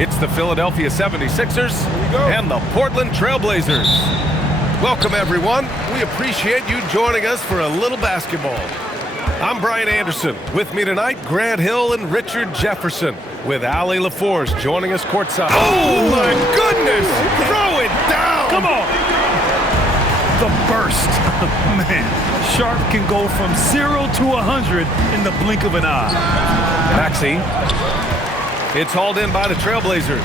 It's the Philadelphia 76ers and the Portland Trailblazers. Welcome, everyone. We appreciate you joining us for a little basketball. I'm Brian Anderson. With me tonight, Grant Hill and Richard Jefferson, with Allie LaForce joining us courtside. Oh, my goodness! Throw it down! Come on! The burst. Man, Sharp can go from 0 to 100 in the blink of an eye. Maxey. It's hauled in by the Trailblazers.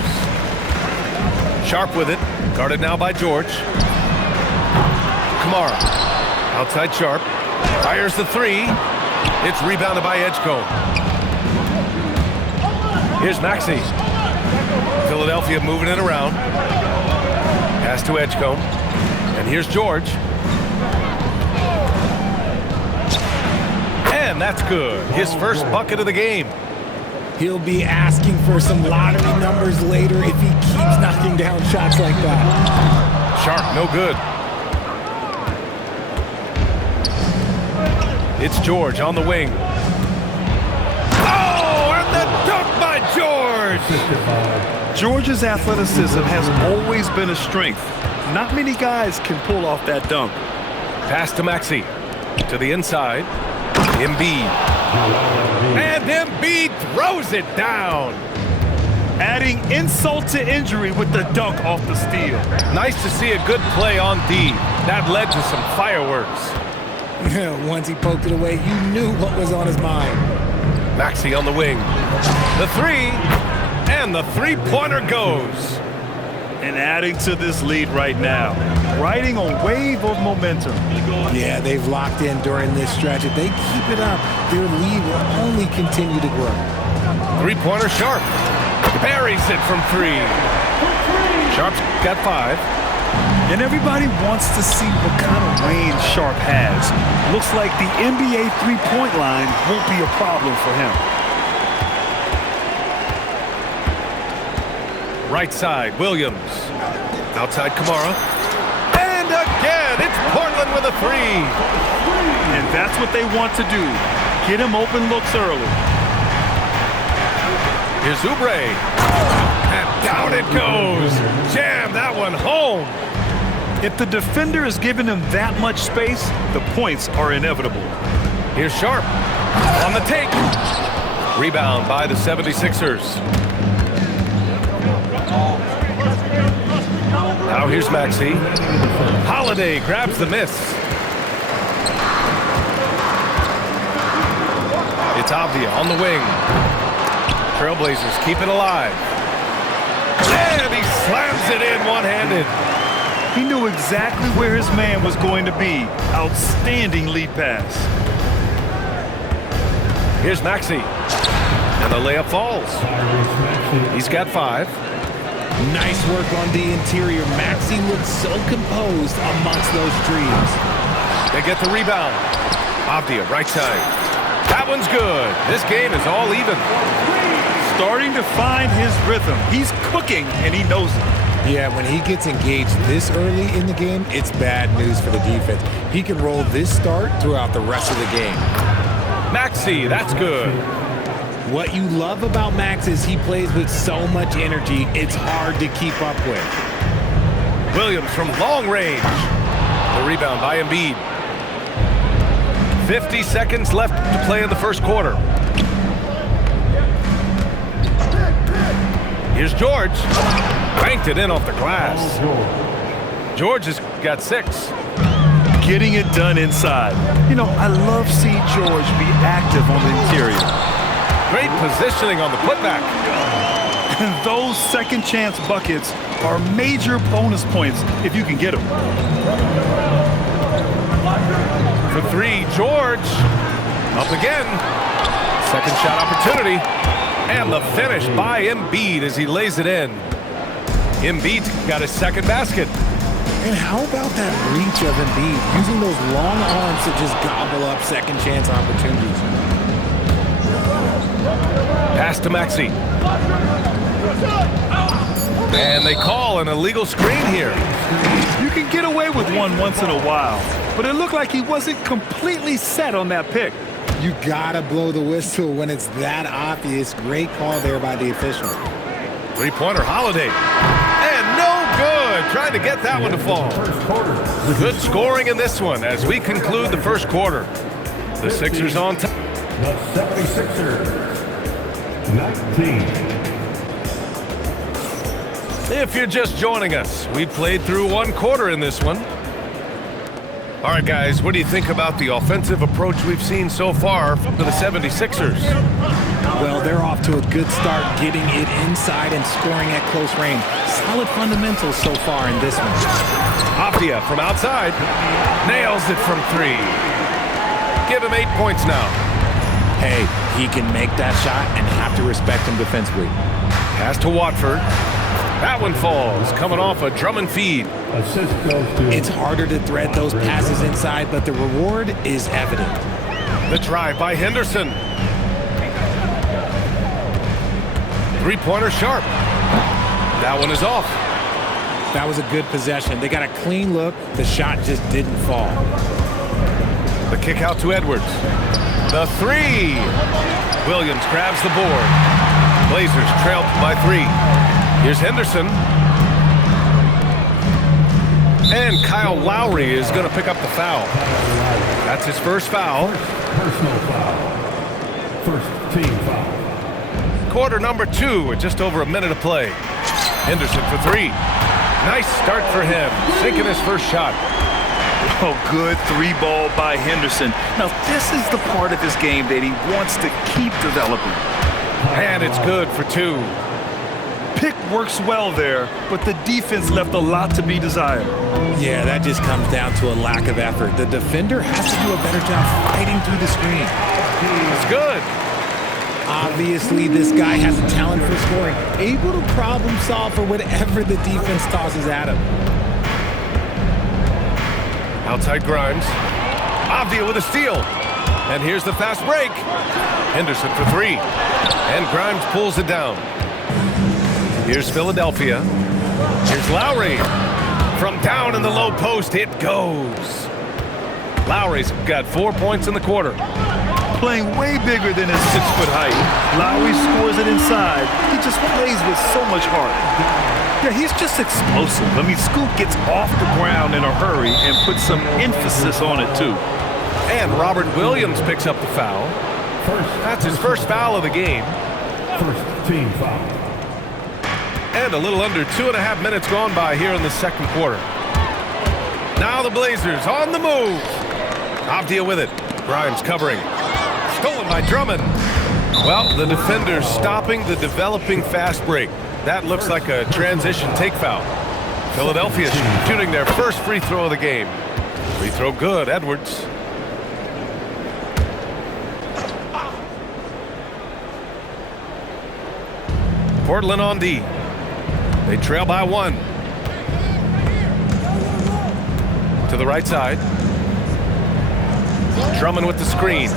Sharp with it. Guarded now by George. Kamara. Outside Sharp. Fires the three. It's rebounded by Edgecombe. Here's Maxey. Philadelphia moving it around. Pass to Edgecombe. And here's George. And that's good. His first bucket of the game. He'll be asking for some lottery numbers later if he keeps knocking down shots like that. Sharp, no good. It's George on the wing. Oh, and the dunk by George! George's athleticism has always been a strength. Not many guys can pull off that dunk. Pass to Maxey. To the inside. Embiid. And Embiid throws it down. Adding insult to injury with the dunk off the steal. Nice to see a good play on D. That led to some fireworks. Once he poked it away, you knew what was on his mind. Maxey on the wing. The three. And the three-pointer goes. And adding to this lead right now, riding a wave of momentum. Yeah, they've locked in during this stretch. If they keep it up, their lead will only continue to grow. Three-pointer Sharp. Buries it from three. Sharp's got 5. And everybody wants to see what kind of range Sharp has. Looks like the NBA three-point line won't be a problem for him. Right side, Williams. Outside Kamara. And again, it's Portland with a three. And that's what they want to do. Get him open looks early. Here's Oubre. And down it goes. Jam that one home. If the defender is giving him that much space, the points are inevitable. Here's Sharp. On the take. Rebound by the 76ers. Now here's Maxey. Holiday grabs the miss. It's Avdia on the wing. Trailblazers keep it alive. And he slams it in one-handed. He knew exactly where his man was going to be. Outstanding lead pass. Here's Maxey. And the layup falls. He's got 5. Nice work on the interior. Maxey looks so composed amongst those trees. They get the rebound. Avdia, right side. That one's good. This game is all even. Starting to find his rhythm. He's cooking, and he knows it. Yeah, when he gets engaged this early in the game, it's bad news for the defense. He can roll this start throughout the rest of the game. Maxey, that's good. What you love about Max is he plays with so much energy, it's hard to keep up with. Williams from long range. The rebound by Embiid. 50 seconds left to play in the first quarter. Here's George. Banked it in off the glass. George has got 6. Getting it done inside. You know, I love seeing George be active on the interior. Great positioning on the putback. And those second chance buckets are major bonus points if you can get them. For 3, George. Up again. Second shot opportunity. And the finish by Embiid as he lays it in. Embiid's got his second basket. And how about that reach of Embiid, using those long arms to just gobble up second chance opportunities. Pass to Maxey. And they call an illegal screen here. You can get away with one once in a while, but it looked like he wasn't completely set on that pick. You gotta blow the whistle when it's that obvious. Great call there by the official. Three-pointer Holiday. And no good. Trying to get that one to fall. Good scoring in this one as we conclude the first quarter. The Sixers on top. The 76ers, 19. If you're just joining us, we played through one quarter in this one. All right, guys, what do you think about the offensive approach we've seen so far for the 76ers? Well, they're off to a good start getting it inside and scoring at close range. Solid fundamentals so far in this one. Avdia from outside. Nails it from three. Give him 8 points now. Hey, he can make that shot and have to respect him defensively. Pass to Watford. That one falls, coming off a Drummond feed. Assist goes to... It's harder to thread those passes inside, but the reward is evident. The drive by Henderson. Three-pointer Sharp. That one is off. That was a good possession. They got a clean look. The shot just didn't fall. The kick out to Edwards. The three. Williams grabs the board. Blazers trail by 3. Here's Henderson. And Kyle Lowry is going to pick up the foul. That's his first foul. Personal foul. First team foul. Quarter number 2 with just over a minute to play. Henderson for 3. Nice start for him. Sinking his first shot. Oh, good three ball by Henderson. Now, this is the part of his game that he wants to keep developing. And it's good for 2. Pick works well there, but the defense left a lot to be desired. Yeah, that just comes down to a lack of effort. The defender has to do a better job fighting through the screen. It's good. Obviously, this guy has a talent for scoring, able to problem solve for whatever the defense tosses at him. Outside Grimes. Avdia with a steal. And here's the fast break. Henderson for 3. And Grimes pulls it down. Here's Philadelphia. Here's Lowry. From down in the low post, it goes. Lowry's got 4 points in the quarter. Playing way bigger than his 6-foot height. Lowry scores it inside. He just plays with so much heart. Yeah, he's just explosive. I mean, Scoot gets off the ground in a hurry and puts some emphasis on it, too. And Robert Williams picks up the foul. That's his first foul of the game. First team foul. And a little under 2.5 minutes gone by here in the second quarter. Now the Blazers on the move. Avdia with it. Grimes covering. Stolen by Drummond. Well, the defender's stopping the developing fast break. That looks like a transition take foul. Philadelphia shooting their first free throw of the game. Free throw good, Edwards. Portland on D. They trail by 1. To the right side. Drummond with the screen.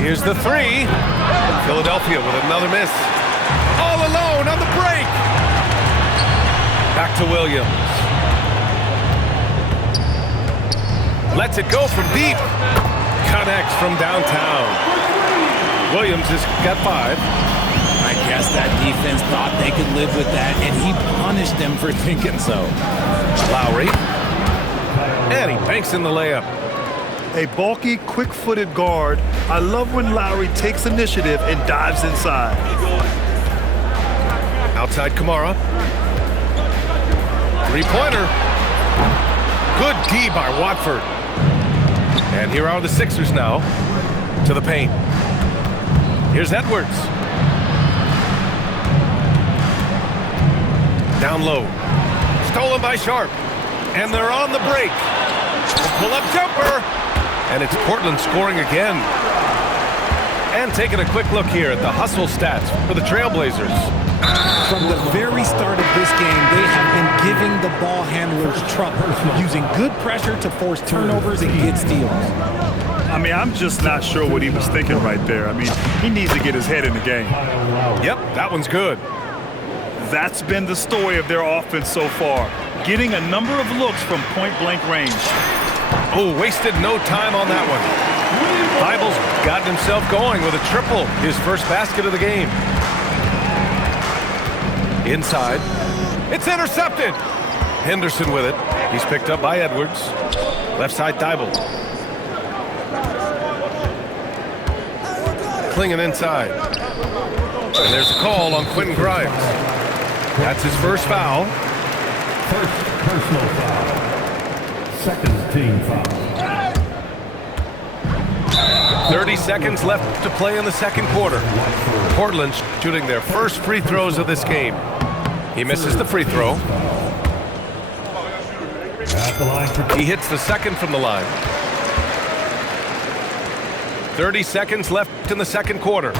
Here's the 3. Philadelphia with another miss. All alone on the break. Back to Williams. Lets it go from deep. Connects from downtown. Williams has got 5. I guess that defense thought they could live with that, and he punished them for thinking so. Lowry. And he banks in the layup. A bulky, quick-footed guard. I love when Lowry takes initiative and dives inside. Outside Kamara. Three-pointer. Good D by Watford. And here are the Sixers now. To the paint. Here's Edwards. Down low. Stolen by Sharp. And they're on the break. Pull-up jumper. And it's Portland scoring again. And taking a quick look here at the hustle stats for the Trailblazers. From the very start of this game, they have been giving the ball handlers trouble, using good pressure to force turnovers and get steals. I mean, I'm just not sure what he was thinking right there. I mean, he needs to get his head in the game. Yep, that one's good. That's been the story of their offense so far, getting a number of looks from point-blank range. Oh, wasted no time on that one. Bible's gotten himself going with a triple, his first basket of the game. Inside. It's intercepted. Henderson with it. He's picked up by Edwards. Left side Thibault. Clingan inside. And there's a call on Quentin Grimes. That's his first foul. First personal foul. Second team foul. 30 seconds left to play in the second quarter. Portland shooting their first free throws of this game. He misses the free throw. At the line for He hits the second from the line. 30 seconds left in the second quarter.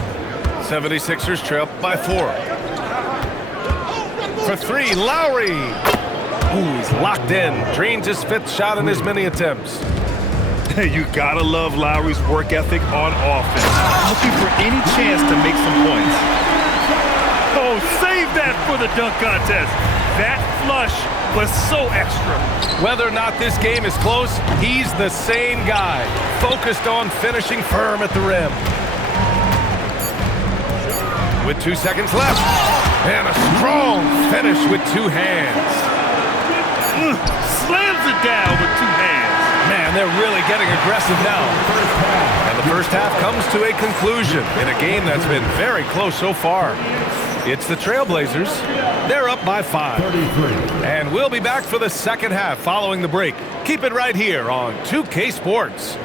76ers trail by 4. For 3, Lowry. Ooh, he's locked in. Drains his 5th shot in as many attempts. You gotta love Lowry's work ethic on offense. Looking for any chance to make some points. Oh, save that for the dunk contest. That flush was so extra. Whether or not this game is close, he's the same guy, focused on finishing firm at the rim. With 2 seconds left, and a strong finish with 2 hands. Slams it down with 2 hands. Man, they're really getting aggressive now. And the first half comes to a conclusion in a game that's been very close so far. It's the Trailblazers. They're up by 5. 33. And we'll be back for the second half following the break. Keep it right here on 2K Sports.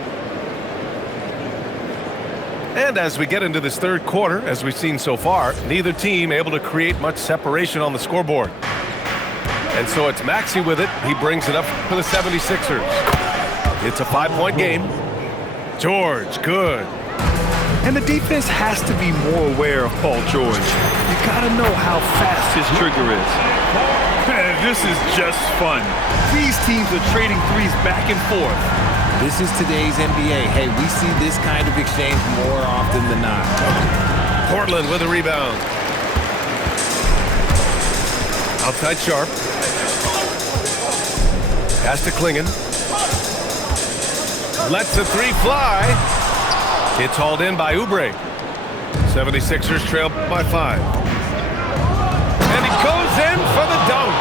And as we get into this third quarter, as we've seen so far, neither team able to create much separation on the scoreboard. And so it's Maxey with it. He brings it up for the 76ers. It's a 5-point game. George, good. And the defense has to be more aware of Paul George. You gotta know how fast his trigger is. This is just fun. These teams are trading threes back and forth. This is today's NBA. Hey, we see this kind of exchange more often than not. Portland with a rebound. Outside Sharp. Pass to Clingan. Lets the 3 fly. It's hauled in by Oubre. 76ers trail by 5. And he goes in for the dunk.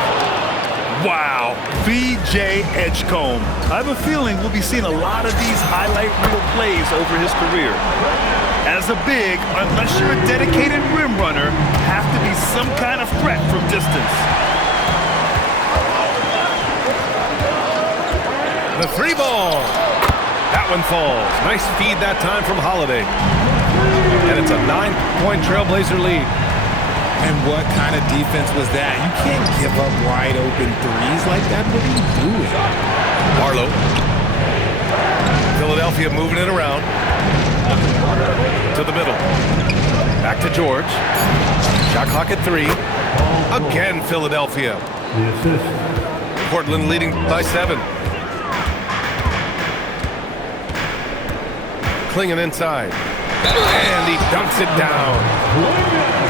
Wow, B.J. Edgecombe. I have a feeling we'll be seeing a lot of these highlight reel plays over his career. As a big, unless you're a dedicated rim runner, have to be some kind of threat from distance. The 3 ball. That one falls. Nice feed that time from Holiday. And it's a 9-point Trailblazer lead. And what kind of defense was that? You can't give up wide open threes like that. What are you doing? Barlow. Philadelphia moving it around. To the middle. Back to George. Shot clock at 3. Again, Philadelphia. The assist. Portland leading by 7. Clingan inside. And he dunks it down.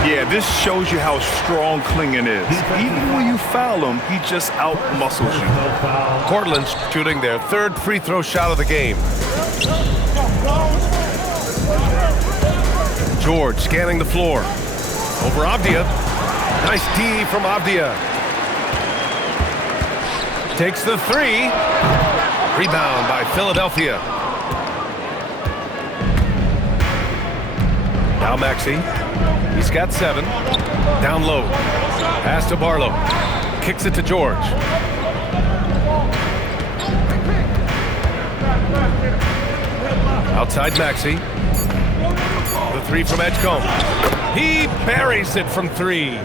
Yeah, this shows you how strong Clingan is. Even when you foul him, he just out-muscles you. No foul. Portland shooting their 3rd free throw shot of the game. George scanning the floor. Over Avdia. Nice D from Avdia. Takes the 3. Rebound by Philadelphia. Now Maxey. He's got 7. Down low. Pass to Barlow. Kicks it to George. Outside Maxey. The 3 from Edgecombe. He buries it from 3.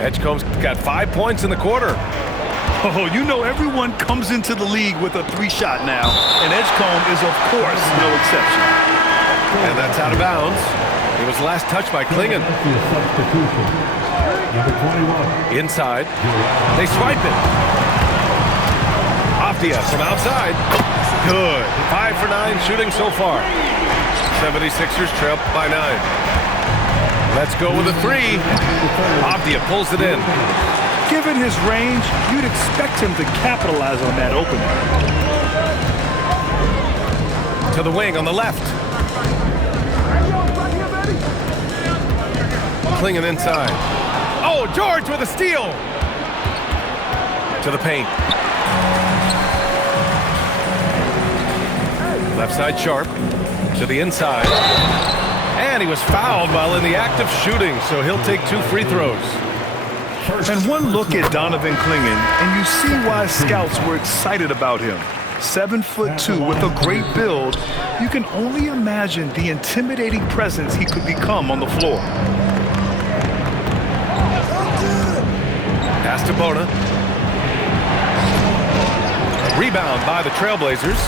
Edgecombe's got 5 points in the quarter. Oh, you know everyone comes into the league with a 3-shot now, and Edgecombe is, of course, no exception. And that's out of bounds. It was last touched by Clingan. Substitution. Number 21. Inside. They swipe it. Avdia from outside. Good. 5 for 9 shooting so far. 76ers trail by 9. Let's go with a 3. Avdia pulls it in. Given his range, you'd expect him to capitalize on that opening. To the wing on the left. Clingan inside. Oh, Oh, George with a steal. To the paint. Left side Sharp. To the inside. And he was fouled while in the act of shooting, so he'll take 2 free throws. And one look at Donovan Clingan, and you see why scouts were excited about him. 7'2" with a great build, you can only imagine the intimidating presence he could become on the floor. Pass to Bona. Rebound by the Trailblazers.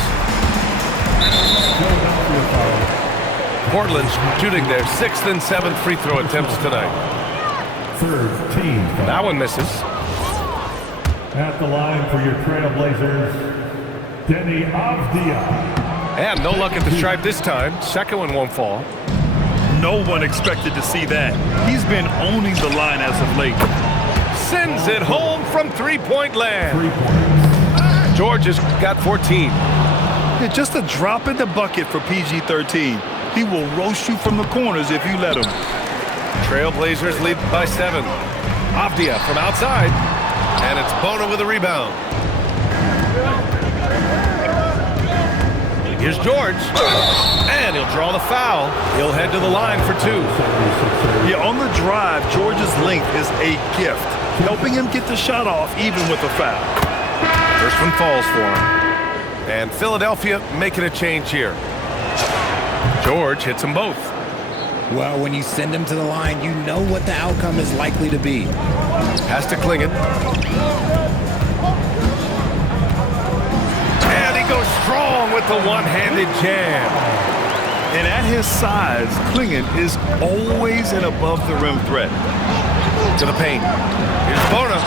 Portland shooting their 6th and 7th free throw attempts tonight. Third team foul. That one misses. At the line for your Trailblazers, Denny Avdia. And no luck at the stripe this time. Second one won't fall. No one expected to see that. He's been owning the line as of late. Sends it home from three-point land. 3 points. George has got 14. Yeah, just a drop in the bucket for PG-13. He will roast you from the corners if you let him. Trailblazers lead by 7. Avdia from outside. And it's Bona with a rebound. Here's George. And he'll draw the foul. He'll head to the line for 2. Yeah, on the drive, George's length is a gift, helping him get the shot off even with a foul. First one falls for him. And Philadelphia making a change here. George hits them both. Well, when you send him to the line, you know what the outcome is likely to be. Pass to Clingan. And he goes strong with the one-handed jam. And at his size, Clingan is always an above-the-rim threat. To the paint. Here's Bona.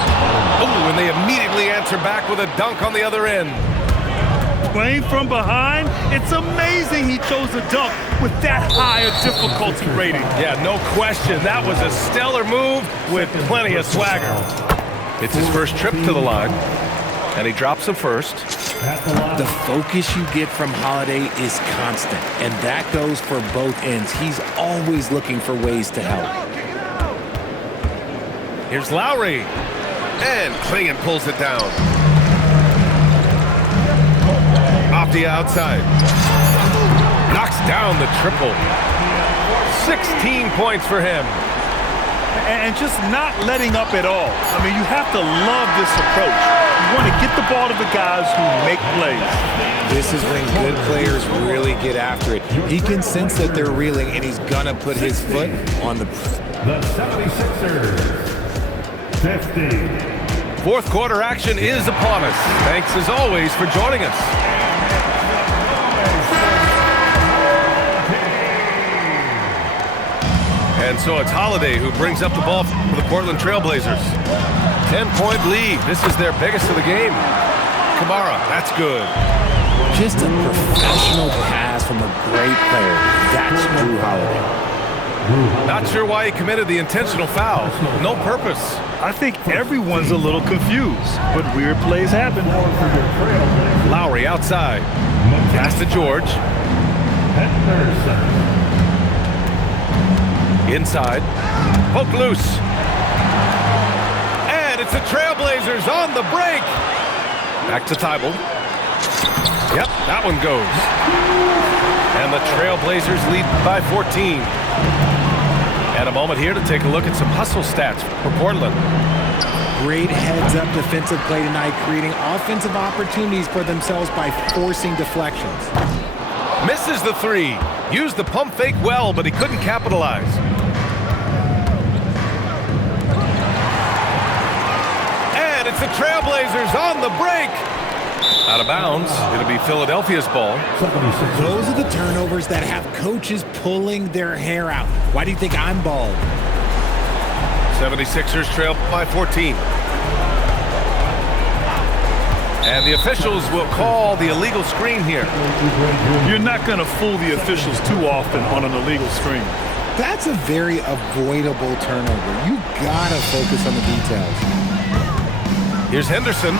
Oh, and they immediately answer back with a dunk on the other end. Playing from behind, it's amazing he chose a dunk with that high a difficulty rating. Yeah, no question. That was a stellar move with plenty of swagger. It's his first trip to the line, and he drops them first. At the line. The focus you get from Holiday is constant, and that goes for both ends. He's always looking for ways to help. Here's Lowry. And Clingan pulls it down. Off the outside. Knocks down the triple. 16 points for him. And just not letting up at all. I mean, you have to love this approach. You want to get the ball to the guys who make plays. This is when good players really get after it. He can sense that they're reeling, and he's gonna put his foot on the... The 76ers, 50. Fourth quarter action is upon us. Thanks as always for joining us. And so it's Holiday who brings up the ball for the Portland Trailblazers. 10-point lead. This is their biggest of the game. Kamara, that's good. Just a professional pass from a great player. That's Drew Holiday. Not sure why he committed the intentional foul. No purpose. I think everyone's a little confused, but weird plays happen. Lowry outside. Pass to George. Henderson. Inside. Poke loose. And it's the Trailblazers on the break. Back to Thibault. Yep, that one goes. And the Trailblazers lead by 14. And a moment here to take a look at some hustle stats for Portland. Great heads-up defensive play tonight, creating offensive opportunities for themselves by forcing deflections. Misses the three. Used the pump fake well, but he couldn't capitalize. And it's the Trailblazers on the break. Out of bounds. It'll be Philadelphia's ball. Those are the turnovers that have coaches pulling their hair out. Why do you think I'm bald? 76ers trail by 14. And the officials will call the illegal screen here. You're not going to fool the officials too often on an illegal screen. That's a very avoidable turnover. You gotta focus on the details. Here's Henderson.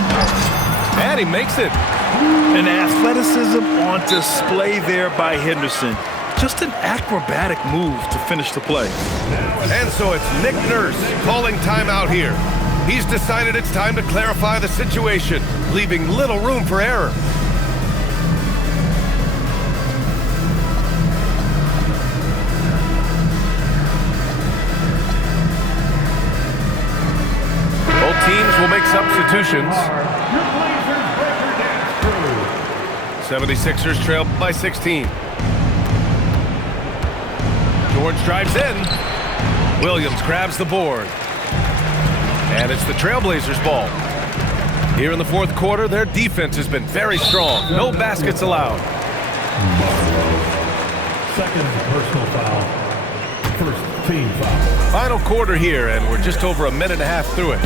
And he makes it. And athleticism on display there by Henderson. Just an acrobatic move to finish the play. And so it's Nick Nurse calling timeout here. He's decided it's time to clarify the situation, leaving little room for error. Both teams will make substitutions. 76ers trail by 16. George drives in. Williams grabs the board. And it's the Trailblazers' ball. Here in the fourth quarter, their defense has been very strong. No baskets allowed. Second personal foul. First team foul. Final quarter here, and we're just over a minute and a half through it.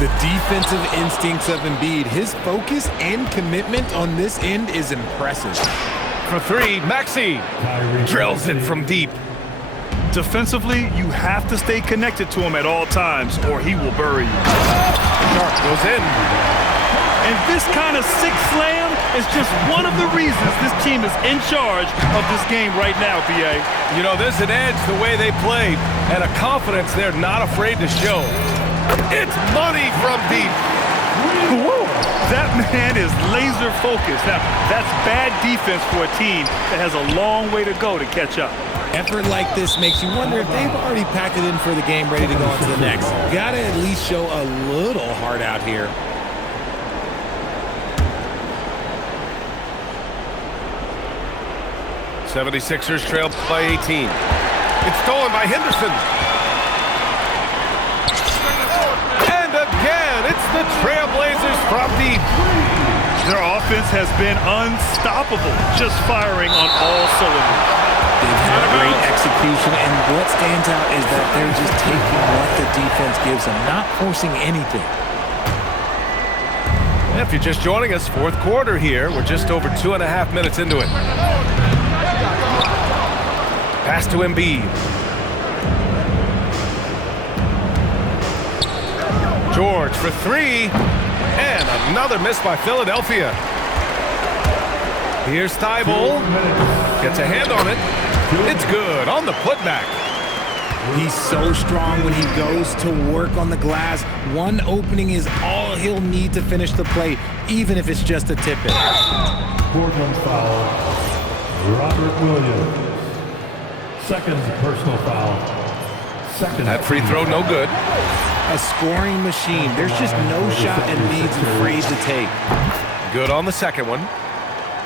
The defensive instincts of Embiid, his focus and commitment on this end is impressive. For three, Maxey drills it from deep. Defensively, you have to stay connected to him at all times, or he will bury you. Sharp goes in. And this kind of sick slam is just one of the reasons this team is in charge of this game right now, B.A. You know, there's an edge the way they play, and a confidence they're not afraid to show. It's money from deep. Whoa. That man is laser focused. Now, that's bad defense for a team that has a long way to go to catch up. Effort like this makes you wonder if they've already packed it in for the game, ready to go on to the next. Gotta at least show a little heart out here. '76ers trail by 18. It's stolen by Henderson. And again, it's the Trailblazers from deep. Their offense has been unstoppable, just firing on all cylinders. They've had great execution, and what stands out is that they're just taking what the defense gives them, not forcing anything. If you're just joining us, fourth quarter here. We're just over 2.5 minutes into it. Pass to Embiid. George for three. And another miss by Philadelphia. Here's Thibault. Gets a hand on it. It's good on the putback. He's so strong when he goes to work on the glass. One opening is all he'll need to finish the play, even if it's just a tip-in. Portland foul. Robert Williams. Second personal foul. Second. That free throw no good. A scoring machine. There's just no shot Embiid's afraid to take. Good on the second one.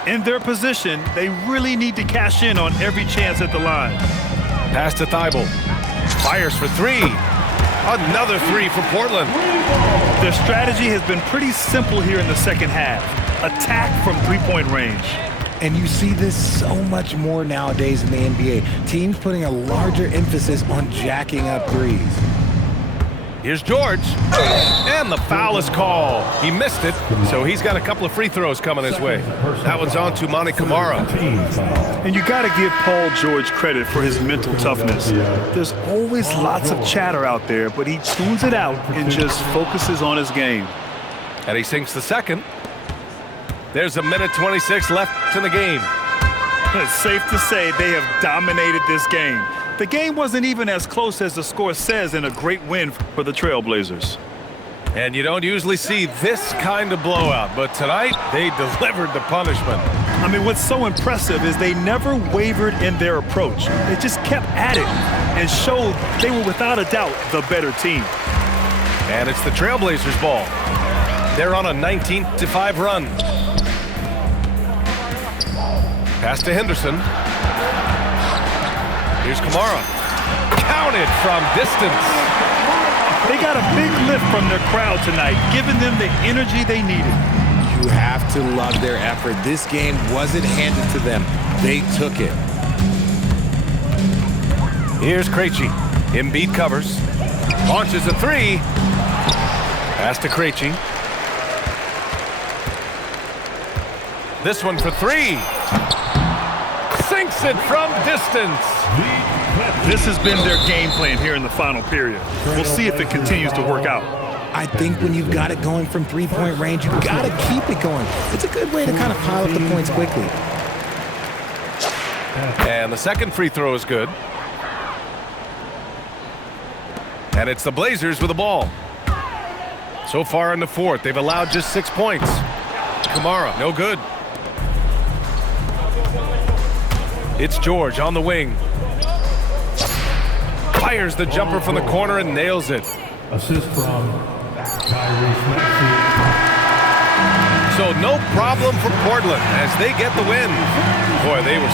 In their position, they really need to cash in on every chance at the line. Pass to Thibault. Fires for three. Another three for Portland. Their strategy has been pretty simple here in the second half. Attack from three-point range. And you see this so much more nowadays in the NBA. Teams putting a larger emphasis on jacking up threes. Here's George. And the foul is called. He missed it, so he's got a couple of free throws coming his way. That one's on to Monty Kamara. And you got to give Paul George credit for his mental toughness. There's always lots of chatter out there, but he tunes it out and just focuses on his game. And he sinks the second. There's a minute 26 left in the game. It's safe to say they have dominated this game. The game wasn't even as close as the score says in a great win for the Trailblazers. And you don't usually see this kind of blowout, but tonight they delivered the punishment. I mean, what's so impressive is they never wavered in their approach. They just kept at it and showed they were without a doubt the better team. And it's the Trailblazers' ball. They're on a 19-5 run. Pass to Henderson. Here's Kamara. Counted from distance. They got a big lift from their crowd tonight, giving them the energy they needed. You have to love their effort. This game wasn't handed to them. They took it. Here's Krejci. Embiid covers. Launches a three. Pass to Krejci. This one for three. Sinks it from distance. This has been their game plan here in the final period. We'll see if it continues to work out. I think when you've got it going from three-point range, you've got to keep it going. It's a good way to kind of pile up the points quickly. And the second free throw is good. And it's the Blazers with the ball. So far in the fourth, they've allowed just 6 points. Kamara, no good. It's George on the wing. Fires the jumper from the corner and nails it. Assist from Tyrese Maxey. So no problem for Portland as they get the win. Boy, they were...